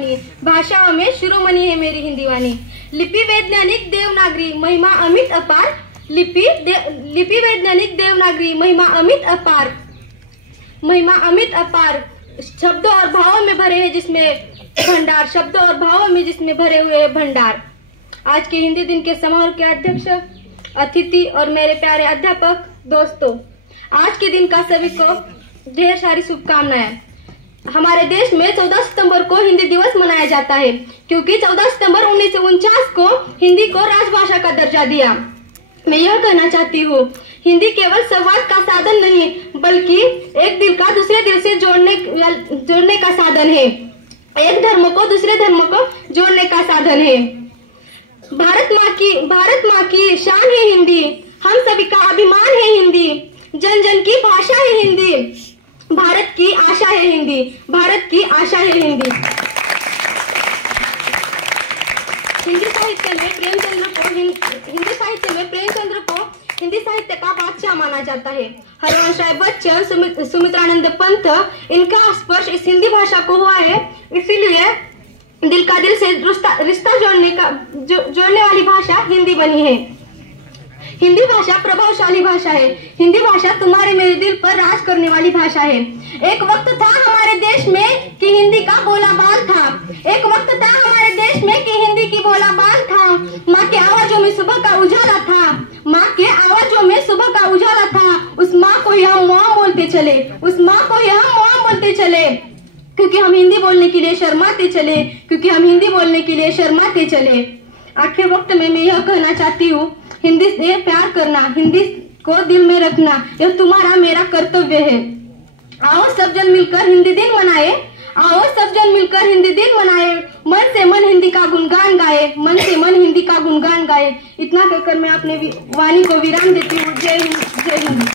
वाणी, भाषाओं में शिरोमणि है मेरी हिंदी वाणी। लिपि वैज्ञानिक देवनागरी महिमा अमित अपार, लिपि वैज्ञानिक देवनागरी महिमा अमित अपार, महिमा अमित अपार। शब्दों और भावों में भरे हैं जिसमें भंडार, शब्दों और भावों में जिसमें भरे हुए भंडार। आज के हिंदी दिन के समारोह के अध्यक्ष, अतिथि और मेरे प्यारे अध्यापक दोस्तों, आज के दिन का सभी को ढेर सारी शुभकामनाएं। हमारे देश में 14 सितंबर को हिंदी दिवस मनाया जाता है क्योंकि 14 सितंबर 1949 को हिंदी को राजभाषा का दर्जा दिया। मैं यह कहना चाहती हूँ, हिंदी केवल संवाद का साधन नहीं बल्कि एक दिल का दूसरे दिल से जोड़ने का साधन है, एक धर्म को दूसरे धर्म को जोड़ने का साधन है। भारत माँ की शान है हिंदी, हम सभी का अभिमान है हिंदी, जन जन की भाषा है हिंदी, भारत की आशा है हिंदी, भारत की आशा है हिंदी। हिंदी साहित्य में प्रेमचंद्र को हिंदी साहित्य का बादशाह माना जाता है। हरिवंश राय बच्चन, सुमित्रानंद पंत, इनका स्पर्श इस हिंदी भाषा को हुआ है, इसीलिए दिल का दिल से रिश्ता जोड़ने वाली भाषा हिंदी बनी है। हिंदी भाषा प्रभावशाली भाषा है, हिंदी भाषा तुम्हारे मेरे दिल पर राज करने वाली भाषा है। एक वक्त था हमारे देश में कि हिंदी का बोलाबाल था, एक वक्त था हमारे देश में कि हिंदी की बोलाबाल था। माँ के आवाजों में सुबह का उजाला था, माँ के आवाजों में सुबह का उजाला था। उस माँ को हम माँ बोलते चले, उस माँ को हम माँ बोलते चले, क्योंकि हम हिंदी बोलने के लिए शर्माते चले, क्योंकि हम हिंदी बोलने के लिए शर्माते चले। आखिर वक्त में मैं यह कहना चाहती हूँ, हिंदी से प्यार करना, हिंदी को दिल में रखना, यह तुम्हारा मेरा कर्तव्य है। आओ सब जन मिलकर हिंदी दिन मनाए, आओ सब जन मिलकर हिंदी दिन मनाए, मन से मन हिंदी का गुणगान गाए, मन से मन हिंदी का गुणगान गाए। इतना कहकर मैं अपने वाणी को विराम देती हूँ। जय हिंद, जय हिंद।